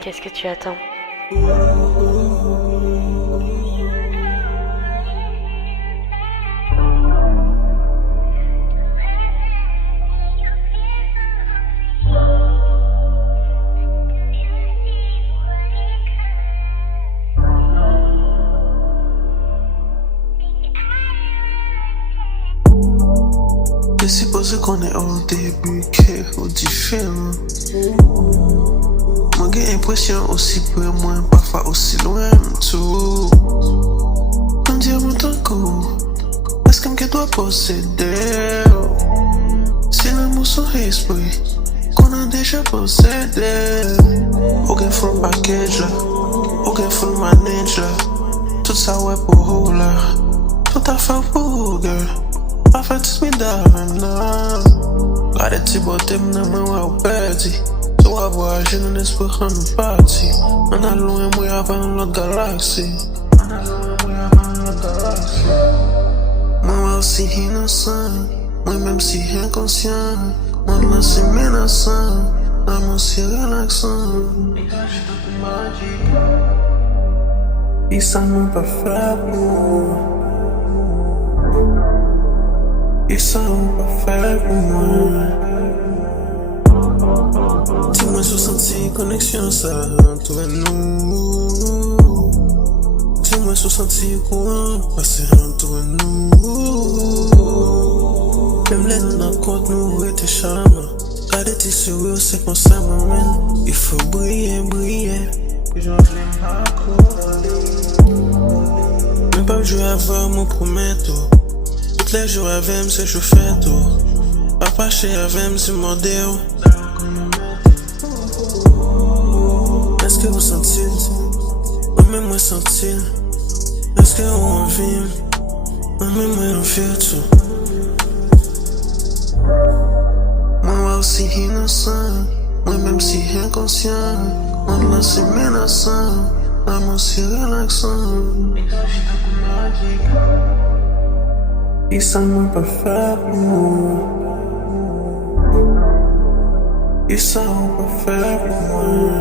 Qu'est-ce que tu attends? T'es supposé qu'on est au début, qu'est au différent. Moi j'ai l'impression aussi près, moi parfois aussi loin tout. On dit mon temps est-ce que doit posséder? Si l'amour son esprit, qu'on a déjà possédé. Aucun full package là, aucun full manage là. Tout ça ouais pour là, tout à fait pour girl. Parfait me davana. Gade ti bote mna mwen wè ou perdi. So a voyaje nou n'espère nou parti. An a loin mwen avan l'autre galaxie. Mwen wè aussi innocent. Mwen même si inconscient. Mwen là si menaçant. L'amour si relaxant. E ça m'a pas fait pour. Ils sont pas faits pour moi. Dis-moi si senti connexion ça entre nous. Dis-moi si senti courant passer entre nous. Même les noms dans compte nous étaient charmants. Gardez tes sourires c'est comme ça maman. Il faut briller, briller. Que j'en l'aime pas courir. Même pas jouer avant mon prometto. Tous les jours avec c'est chauffeur tout. Papa chez avec c'est modèle. Est-ce que vous sentez? Moi-même moi sentir. Est-ce que vous envie? Moi-même moi envie tout. Moi aussi innocent. Moi-même si inconscient. Moi là si menaçant. L'amour si relaxant. Ils sont pas faits pour moi. Ils sont pas faits pour moi.